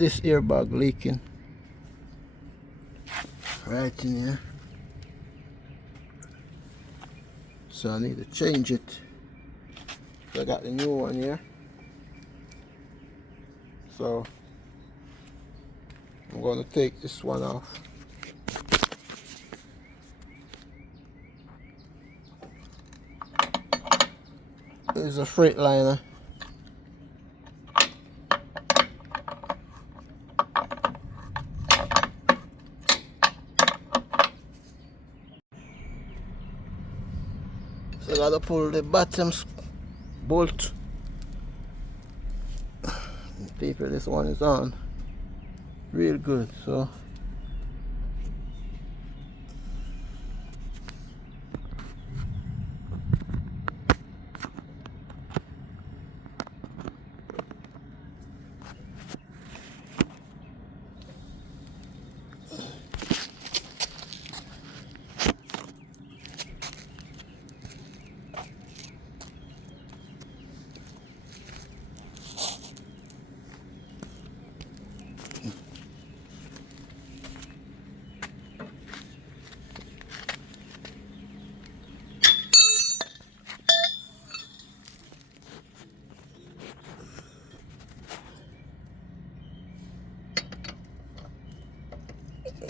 this airbag leaking right in here, so I need to change it. So I got the new one here, so I'm going to take this one off. This is a freightliner. So I gotta pull the bottom bolt. People, this one is on real good, so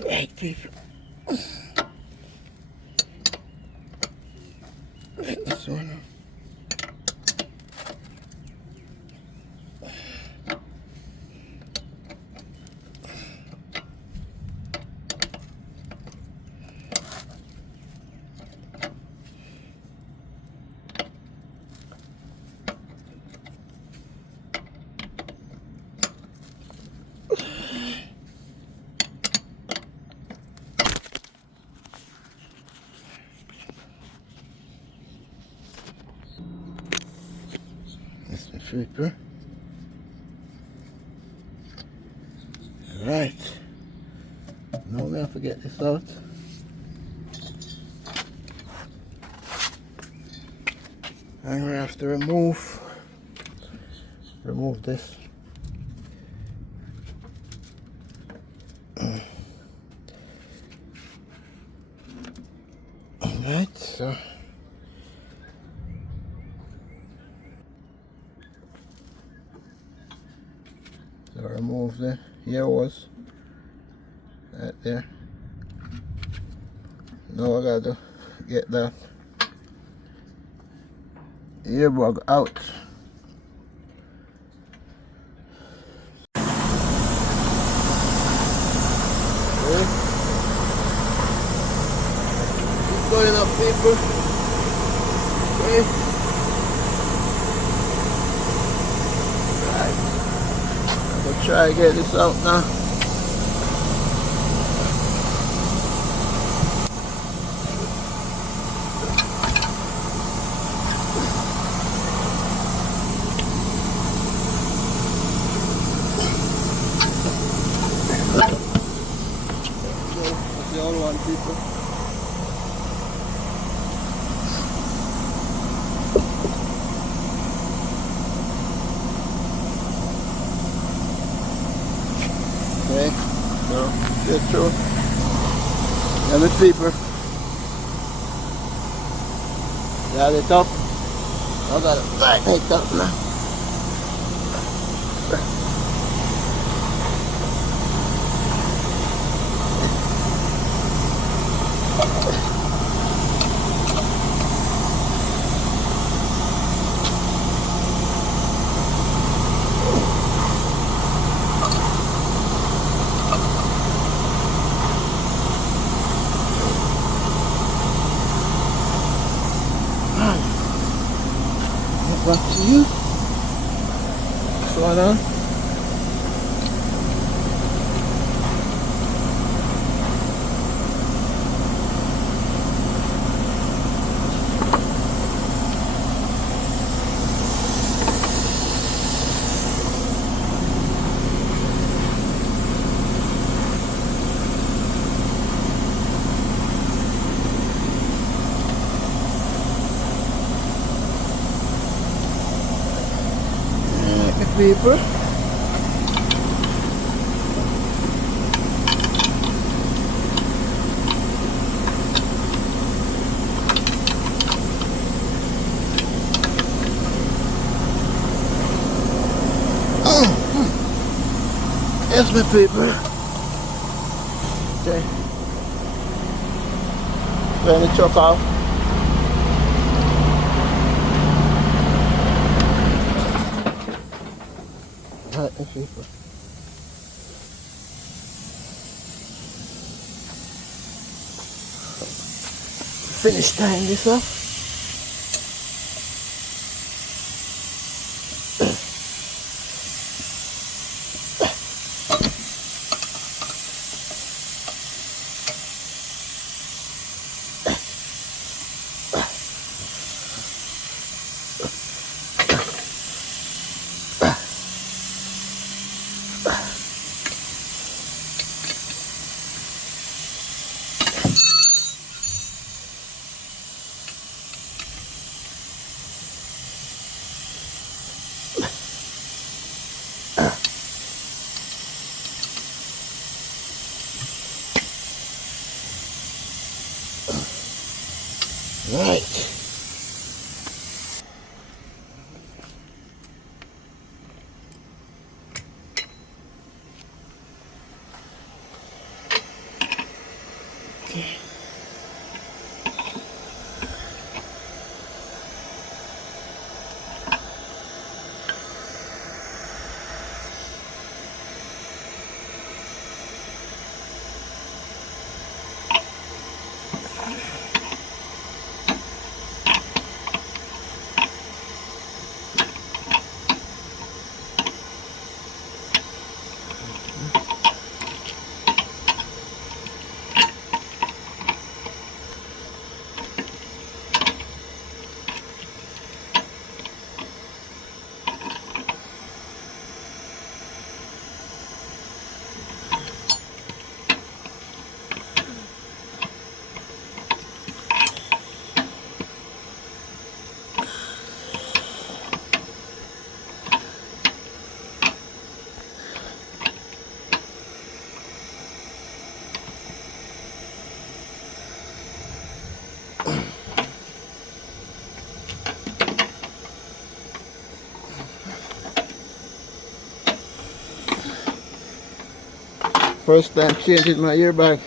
right, people. Right, this one. That's the flipper. Right. Now we have to get this out. And we have to remove this. Alright, so remove the here was right there. Now I gotta get that airbag out. Okay. Keep going up, people. Okay. Right. I'm gonna try to get this out now. That's the other one, people. Okay, so get through. And the sleeper. Got it up. I got it right it up now. Back to you. What's going on? People, Yes, my people. Okay. Turn the truck off. Right, my people. Finish tying this up. Right. Okay. First time changing my airbag.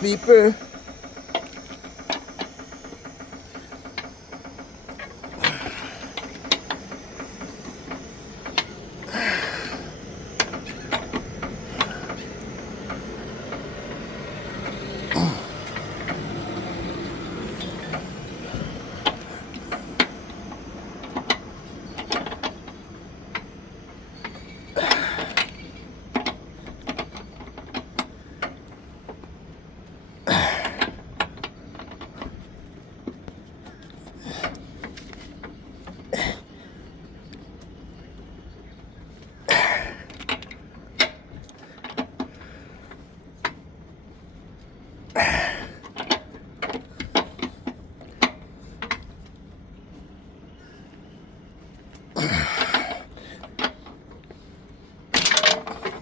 People.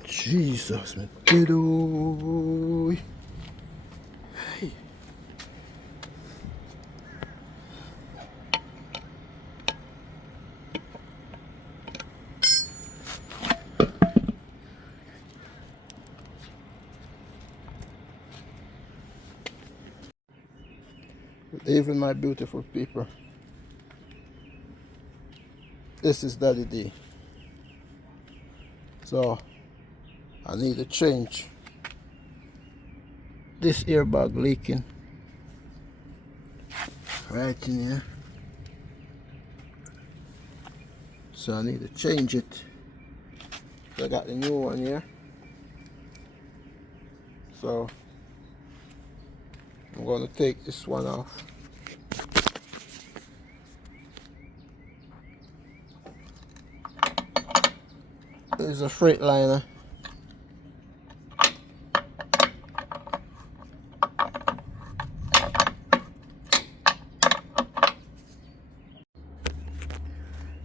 Jesus, my kiddo. Hey. Even my beautiful people. This is Daddy D. So I need to change this airbag leaking right in here. So I need to change it. So I got the new one here. So I'm going to take this one off. This is a freightliner.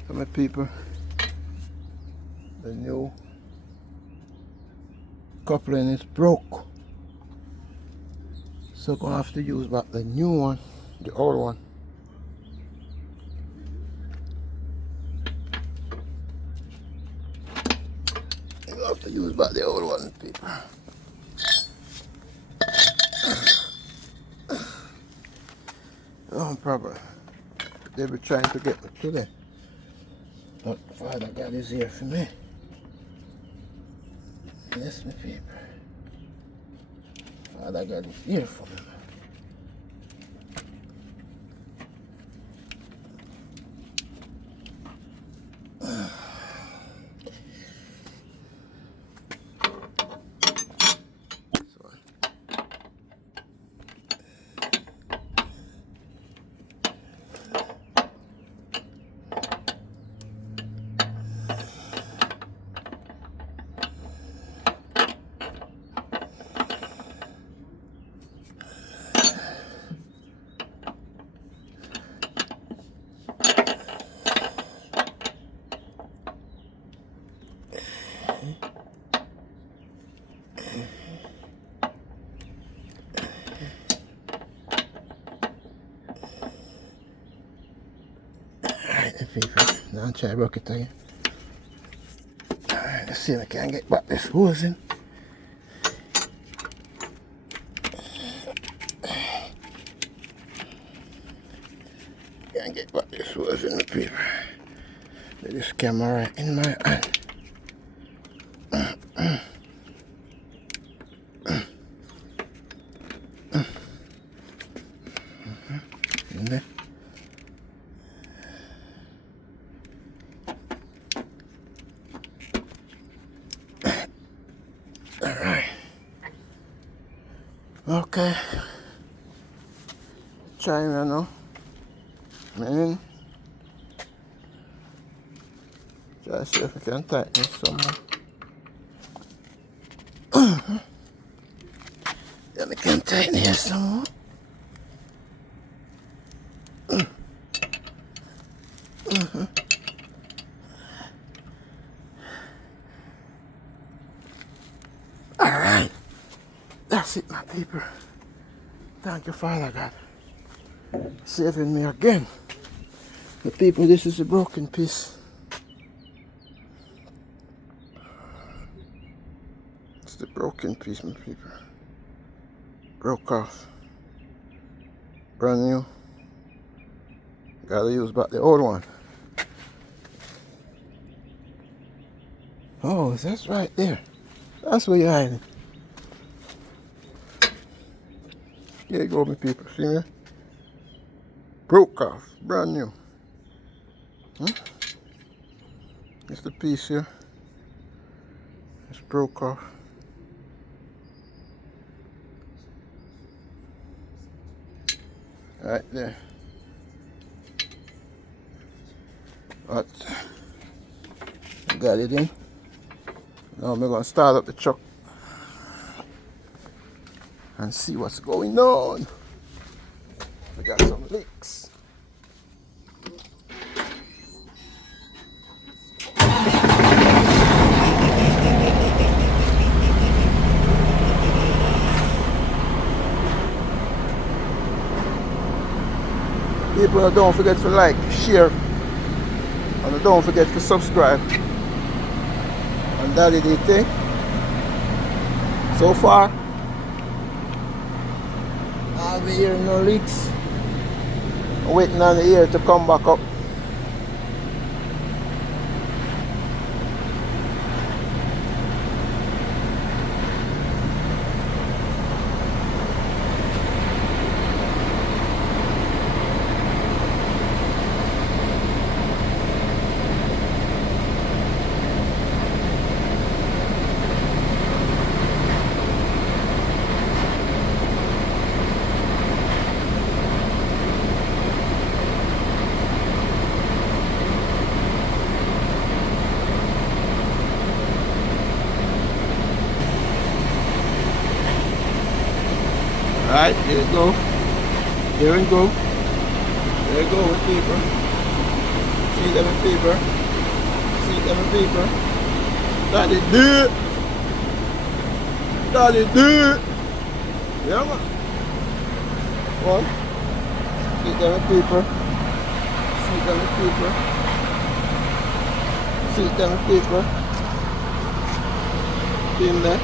So my people, the new coupling is broke. So I'm gonna have to use back the new one, the old one. I'll have to use back the old one, people. No problem. They were trying to get me today. But Father God is here for me. Yes, my people. Father God is here for me. Alright, people. Now I'll try to work it again. Alright, let's see if I can get back this hose in. Can't get back this hose in the paper. With this camera in my hand. In there. Alright. Okay. Trying right now. Man. Try to see if I can tighten this somewhere. Then I can tighten here somewhere. Alright. That's it, my people. Thank you, Father God. Saving me again. The people, this is a broken piece. It's the broken piece, my people. Broke off. Brand new. Gotta use back the old one. Oh, that's right there. That's where you're hiding. Here you go, my people. See me? Broke off. Brand new. It's the piece here. It's broke off. Right there. But got it in. Now I'm gonna start up the truck and see what's going on. We got some leaks. People, don't forget to like, share, and don't forget to subscribe. And that is it, eh? So far, I've been hearing no leaks. I'm waiting on the air to come back up. Alright, here we go. Here we go. There we go with paper. See them in paper. See them in paper. Daddy do it. Daddy do it. Yeah, man. One. See them in paper. See them in paper. See them in paper. in there.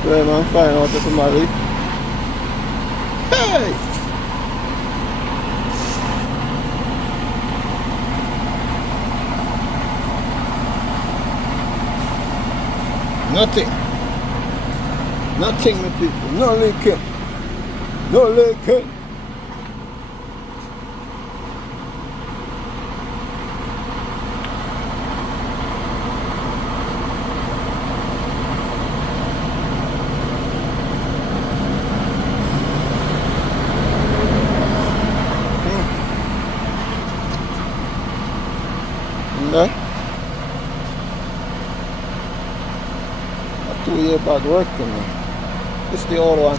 Spray man, find out if somebody. Hey! Nothing. Nothing, my people. No leaking. No leaking. Okay. 2 year bag working now. This is the old one.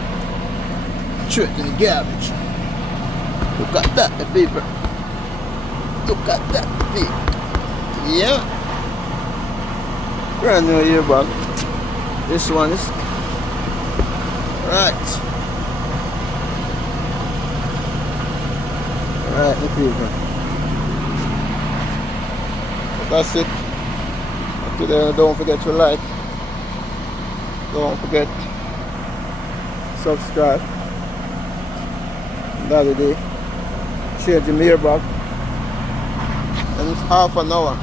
Straight in the garbage. Look at that, the people. Look at that, the people. Yeah. Brand new year bag. This one is right. Right, the people. That's it. Today, don't forget to like. Don't forget subscribe. That is it. Change the mirror back. And it's half an hour.